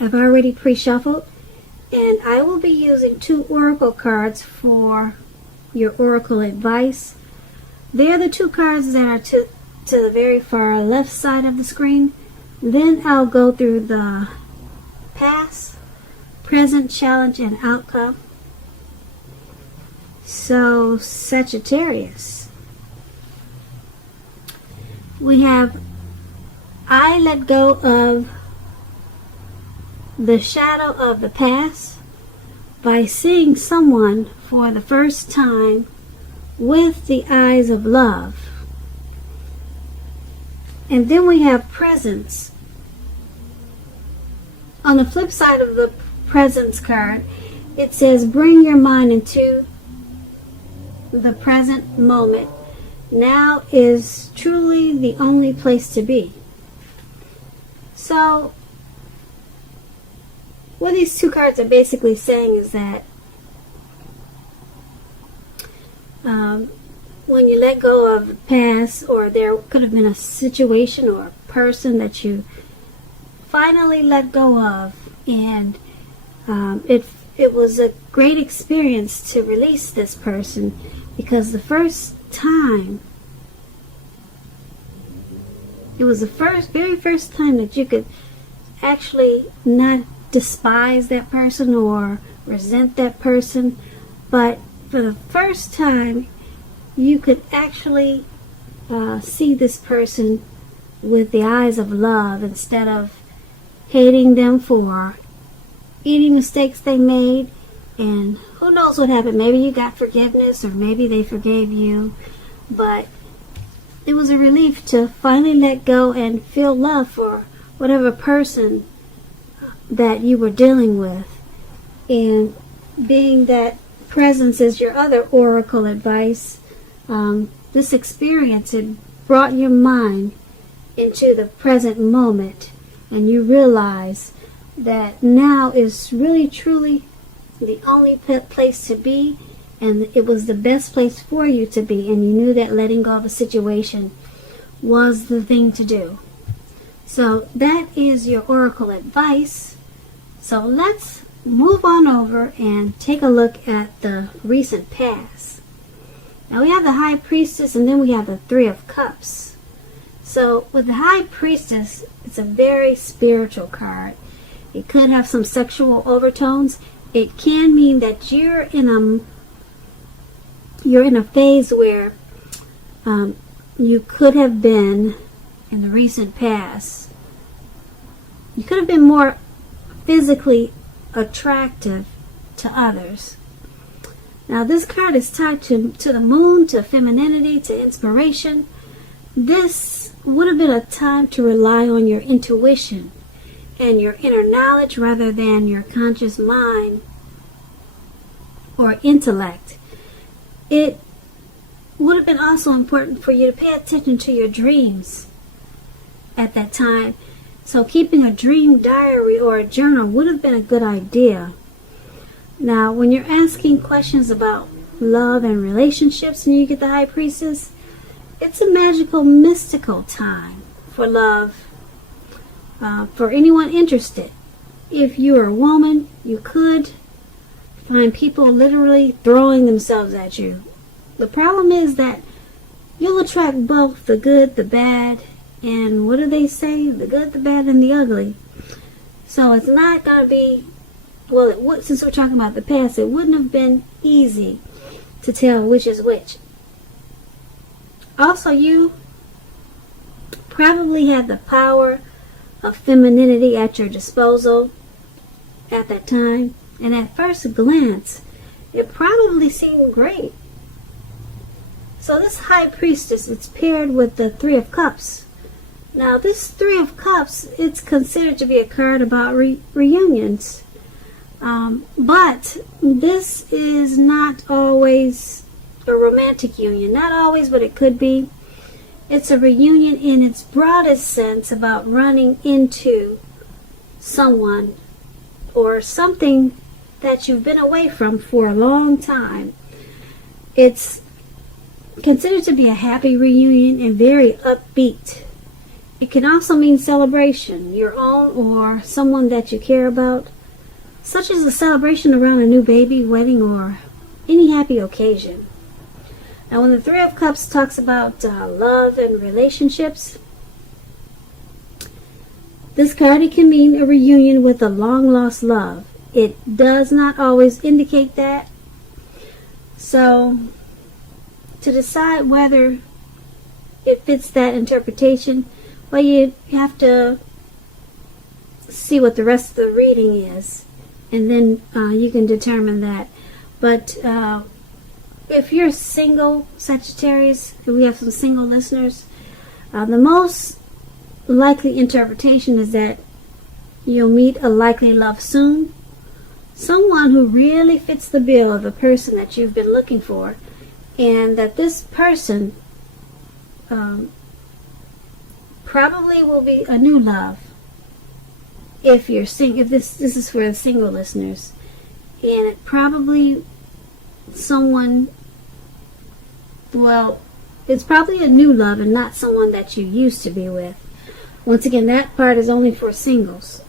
I've already pre-shuffled, and I will be using 2 oracle cards for your oracle advice. They're the 2 cards that are to the very far left side of the screen. Then I'll go through the past, present, challenge, and outcome. So, Sagittarius, we have I let go of the shadow of the past by seeing someone for the first time with the eyes of love. And then we have presence. On the flip side of the presence card, it says bring your mind into the present moment. Now is truly the only place to be. So, what these 2 cards are basically saying is that when you let go of the past, or there could have been a situation or a person that you finally let go of, and it was a great experience to release this person, because the first time, it was the very first time that you could actually not despise that person or resent that person, but for the first time you could actually see this person with the eyes of love, instead of hating them for any mistakes they made. And who knows what happened? Maybe you got forgiveness, or maybe they forgave you, but it was a relief to finally let go and feel love for whatever person that you were dealing with. And being that presence is your other oracle advice, this experience, it brought your mind into the present moment, and you realize that now is really truly the only place to be, and it was the best place for you to be, and you knew that letting go of a situation was the thing to do. So that is your oracle advice. So let's move on over and take a look at the recent past. Now we have the High Priestess, and then we have the 3 of Cups. So with the High Priestess, it's a very spiritual card. It could have some sexual overtones. It can mean that you're in a phase where you could have been, in the recent past, you could have been more physically attractive to others. Now this card is tied to the moon, to femininity, to inspiration. This would have been a time to rely on your intuition and your inner knowledge rather than your conscious mind or intellect. It would have been also important for you to pay attention to your dreams at that time. So keeping a dream diary or a journal would have been a good idea. Now, when you're asking questions about love and relationships and you get the High Priestess, it's a magical, mystical time for love, for anyone interested. If you're a woman, you could find people literally throwing themselves at you. The problem is that you'll attract both the good, the bad, and what do they say? The good, the bad, and the ugly. So it's not going to be, well, since we're talking about the past, it wouldn't have been easy to tell which is which. Also, you probably had the power of femininity at your disposal at that time. And at first glance, it probably seemed great. So this High Priestess, it's paired with the 3 of Cups. Now this 3 of Cups, it's considered to be a card about reunions. But this is not always a romantic union. Not always, but it could be. It's a reunion in its broadest sense about running into someone or something that you've been away from for a long time. It's considered to be a happy reunion and very upbeat. It can also mean celebration, your own or someone that you care about, such as a celebration around a new baby, wedding, or any happy occasion. Now, when the Three of Cups talks about love and relationships, this card, it can mean a reunion with a long-lost love. It does not always indicate that. So, to decide whether it fits that interpretation, well, you have to see what the rest of the reading is, and then you can determine that. But if you're single, Sagittarius, and we have some single listeners, the most likely interpretation is that you'll meet a likely love soon. Someone who really fits the bill of the person that you've been looking for, and that this person probably will be a new love. If you're single, if this is for the single listeners, and it probably someone, well, it's probably a new love and not someone that you used to be with. Once again, that part is only for singles.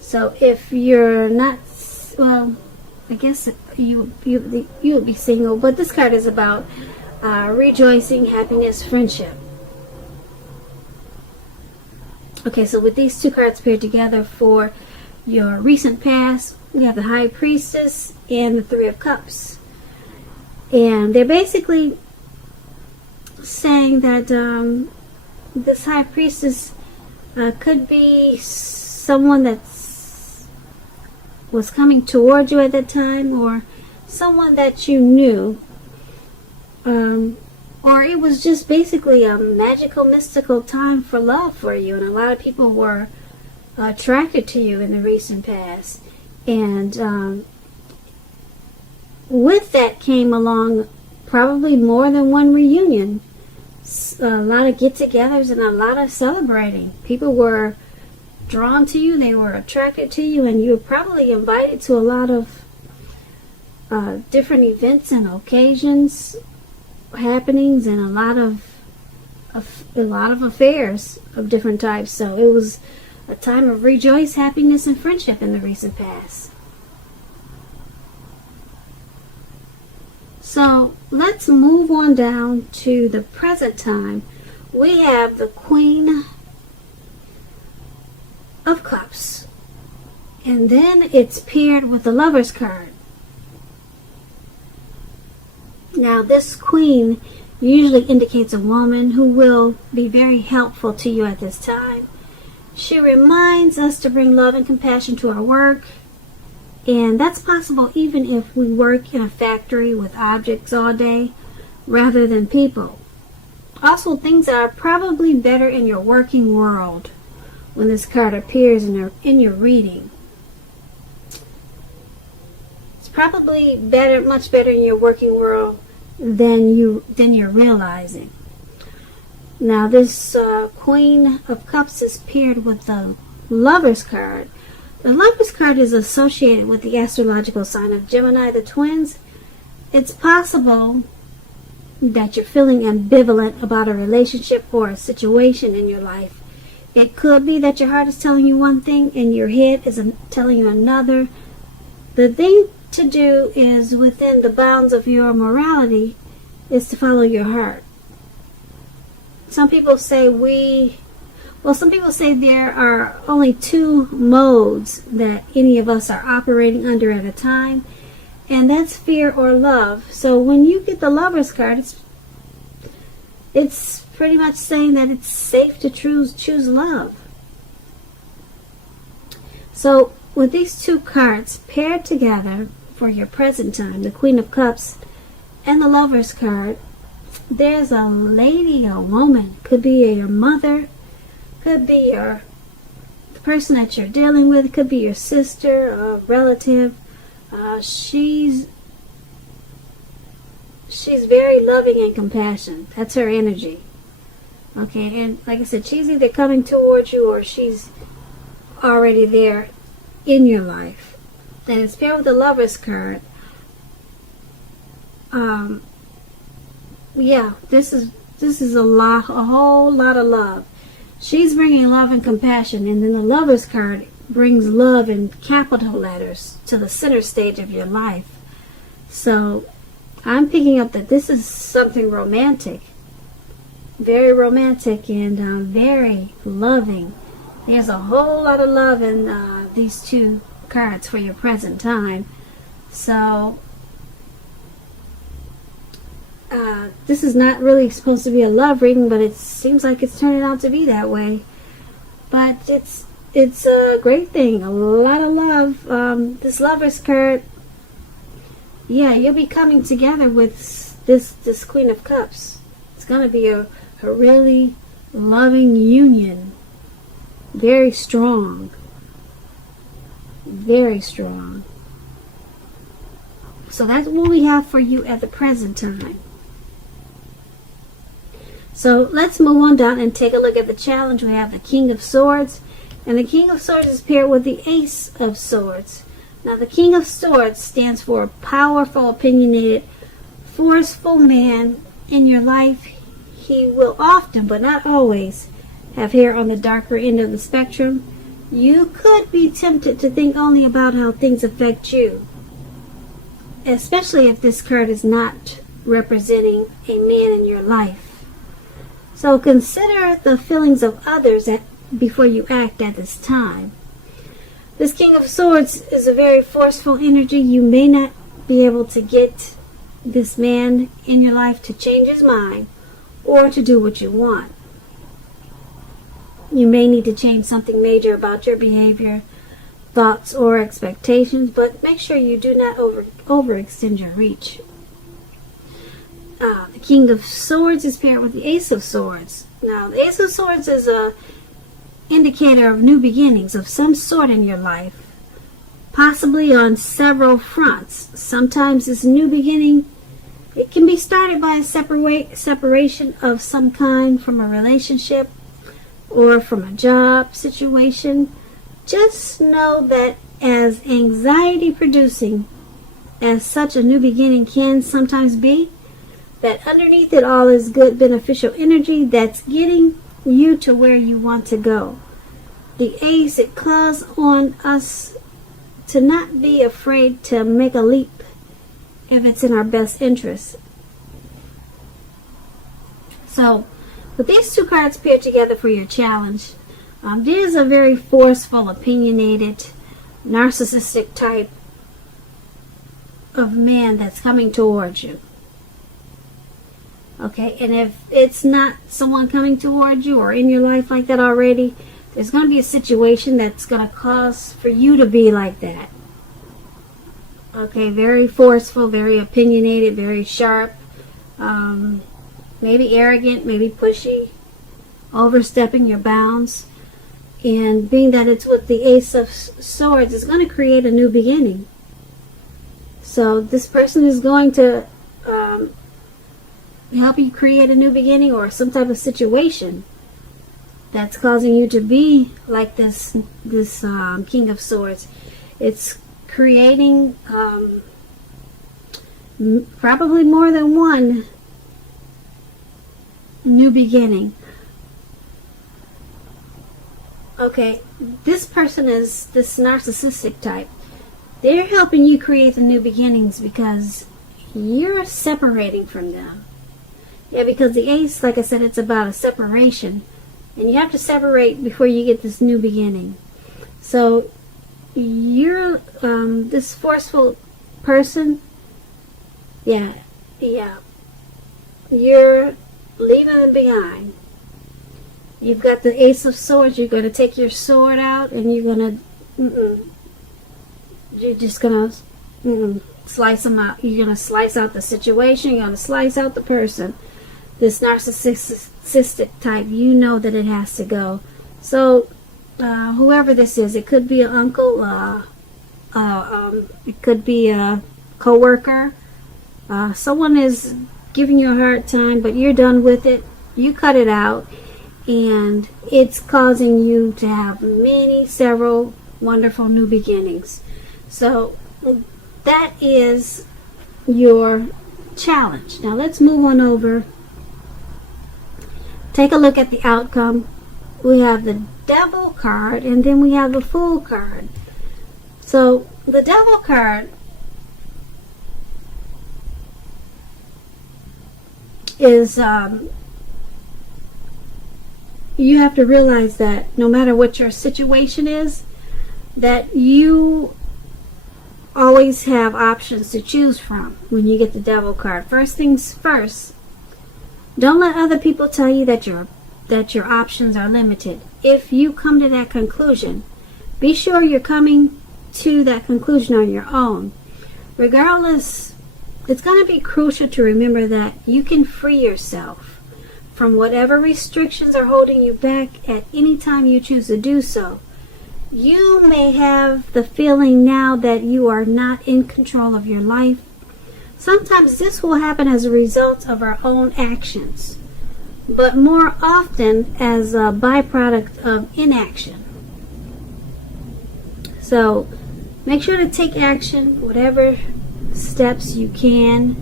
So if you're not, well, I guess you would be single, but this card is about rejoicing, happiness, friendship. Okay, so with these two cards paired together for your recent past, we have the High Priestess and the Three of Cups. And they're basically saying that this High Priestess could be someone that was coming toward you at that time, or someone that you knew, or it was just basically a magical, mystical time for love for you, and a lot of people were attracted to you in the recent past. And with that came along probably more than one reunion, a lot of get-togethers and a lot of celebrating. People were drawn to you, they were attracted to you, and you were probably invited to a lot of different events and occasions, happenings, and a lot of affairs of different types. So it was a time of rejoice, happiness, and friendship in the recent past. So let's move on down to the present time. We have the Queen of Cups, and then it's paired with the Lover's card. Now, this Queen usually indicates a woman who will be very helpful to you at this time. She reminds us to bring love and compassion to our work, and that's possible even if we work in a factory with objects all day rather than people. Also, things are probably better in your working world when this card appears in your reading. It's probably better, much better in your working world than you're realizing. Now, this Queen of Cups is paired with the Lover's card. The Lover's card is associated with the astrological sign of Gemini, the twins. It's possible that you're feeling ambivalent about a relationship or a situation in your life. It could be that your heart is telling you one thing and your head is telling you another. The thing to do is, within the bounds of your morality, is to follow your heart. Some people say there are only two modes that any of us are operating under at a time, and that's fear or love. So when you get the Lover's card, it's pretty much saying that it's safe to choose love. So with these two cards paired together for your present time, the Queen of Cups and the Lover's card, there's a lady, a woman, could be your mother, could be the person that you're dealing with, could be your sister, a relative. She's very loving and compassionate. That's her energy. Okay, and like I said, she's either coming towards you or she's already there in your life. Then it's paired with the Lover's card. Yeah, this is a whole lot of love. She's bringing love and compassion, and then the Lover's card brings love in capital letters to the center stage of your life. So I'm picking up that this is something romantic, very romantic, and very loving. There's a whole lot of love in these two cards for your present time. So this is not really supposed to be a love reading, but it seems like it's turning out to be that way. But it's a great thing. A lot of love. This Lover's card, yeah, you'll be coming together with this Queen of Cups. It's going to be a really loving union. Very strong. Very strong. So that's what we have for you at the present time. So let's move on down and take a look at the challenge. We have the King of Swords. And the King of Swords is paired with the Ace of Swords. Now the King of Swords stands for a powerful, opinionated, forceful man in your life. He will often, but not always, have hair on the darker end of the spectrum. You could be tempted to think only about how things affect you, especially if this card is not representing a man in your life. So consider the feelings of others before you act at this time. This King of Swords is a very forceful energy. You may not be able to get this man in your life to change his mind or to do what you want. You may need to change something major about your behavior, thoughts, or expectations, but make sure you do not overextend your reach. The King of Swords is paired with the Ace of Swords. Now, the Ace of Swords is a indicator of new beginnings of some sort in your life, possibly on several fronts. Sometimes this new beginning, it can be started by a separation of some kind from a relationship or from a job situation. Just know that as anxiety producing as such a new beginning can sometimes be, that underneath it all is good beneficial energy that's getting you to where you want to go. The Ace, it calls on us to not be afraid to make a leap if it's in our best interest. So, with these two cards paired together for your challenge, there's a very forceful, opinionated, narcissistic type of man that's coming towards you. Okay, and if it's not someone coming towards you or in your life like that already, there's going to be a situation that's going to cause for you to be like that. Okay, very forceful, very opinionated, very sharp, maybe arrogant, maybe pushy, overstepping your bounds. And being that it's with the Ace of Swords, it's going to create a new beginning. So this person is going to help you create a new beginning or some type of situation that's causing you to be like this King of Swords. It's creating probably more than one new beginning. Okay, this person is this narcissistic type. They're helping you create the new beginnings because you're separating from them. Yeah, because the Ace, like I said, it's about a separation. And you have to separate before you get this new beginning. So, you're this forceful person. Yeah. You're leaving them behind. You've got the Ace of Swords. You're going to take your sword out and you're going to... You're just going to slice them out. You're going to slice out the situation. You're going to slice out the person. This narcissistic type, you know that it has to go. So, whoever this is, it could be an uncle, it could be a co-worker. Someone is giving you a hard time, but you're done with it. You cut it out, and it's causing you to have several wonderful new beginnings. So, that is your challenge. Now, let's move on over. Take a look at the outcome. we have the Devil card, and then we have the Fool card. So the Devil card is you have to realize that no matter what your situation is, that you always have options to choose from when you get the Devil card. First things first, don't let other people tell you that your options are limited. If you come to that conclusion, be sure you're coming to that conclusion on your own. Regardless, it's going to be crucial to remember that you can free yourself from whatever restrictions are holding you back at any time you choose to do so. You may have the feeling now that you are not in control of your life. Sometimes this will happen as a result of our own actions, but more often as a byproduct of inaction. So make sure to take action, whatever steps you can,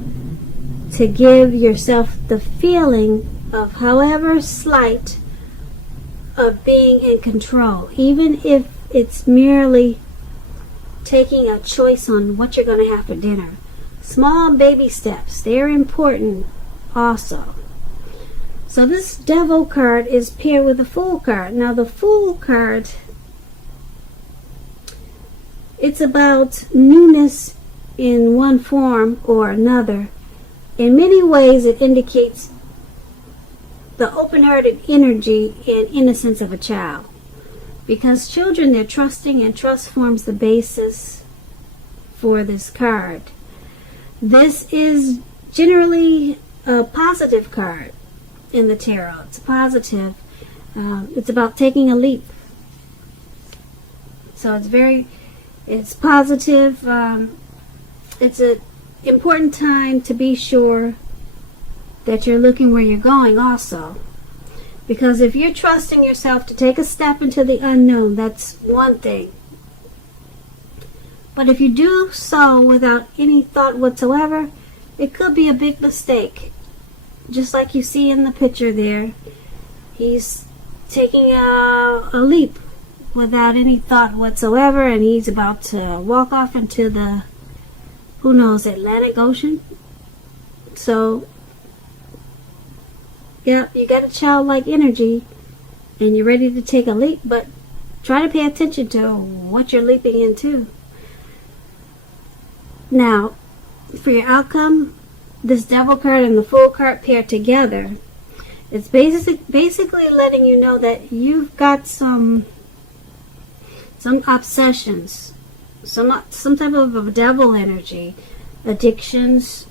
to give yourself the feeling of, however slight, of being in control, even if it's merely taking a choice on what you're going to have for dinner. Small baby steps, they're important also. So this Devil card is paired with the Fool card. Now the Fool card, it's about newness in one form or another. In many ways it indicates the open-hearted energy and innocence of a child. Because children, they're trusting, and trust forms the basis for this card. This is generally a positive card in the tarot. It's positive. It's about taking a leap. So it's positive. It's an important time to be sure that you're looking where you're going also. Because if you're trusting yourself to take a step into the unknown, that's one thing. But if you do so without any thought whatsoever, it could be a big mistake. Just like you see in the picture there, he's taking a leap without any thought whatsoever, and he's about to walk off into the, who knows, Atlantic Ocean. So yeah, you got a childlike energy and you're ready to take a leap, but try to pay attention to what you're leaping into. Now, for your outcome, this Devil card and the Fool card paired together, it's basically letting you know that you've got some obsessions, some type of a devil energy, addictions,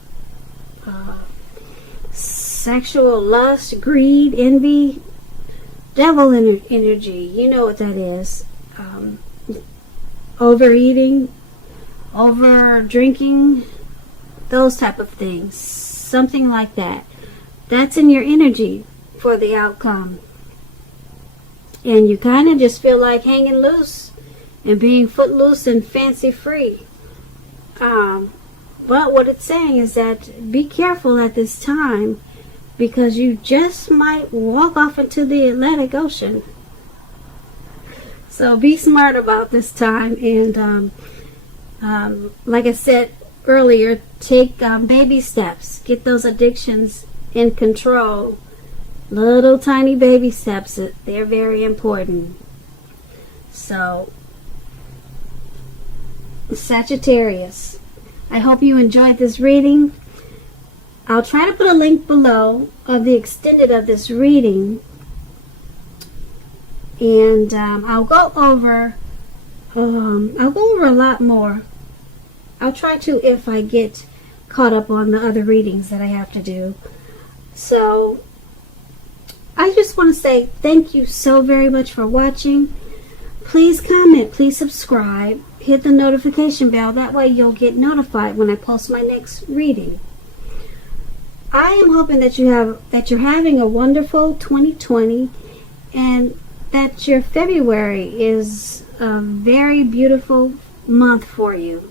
sexual lust, greed, envy, devil energy. You know what that is. Overeating, over drinking, those type of things. Something like that. That's in your energy for the outcome. And you kind of just feel like hanging loose and being footloose and fancy free. But what it's saying is that be careful at this time, because you just might walk off into the Atlantic Ocean. So be smart about this time, and like I said earlier, take baby steps. Get those addictions in control. Little tiny baby steps. They're very important. So, Sagittarius, I hope you enjoyed this reading. I'll try to put a link below of the extended of this reading, and I'll go over a lot more. I'll try to, if I get caught up on the other readings that I have to do. So I just want to say thank you so very much for watching. Please comment, please subscribe, hit the notification bell. That way you'll get notified when I post my next reading. I am hoping that you're having a wonderful 2020, and that your February is a very beautiful month for you.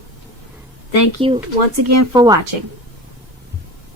Thank you once again for watching.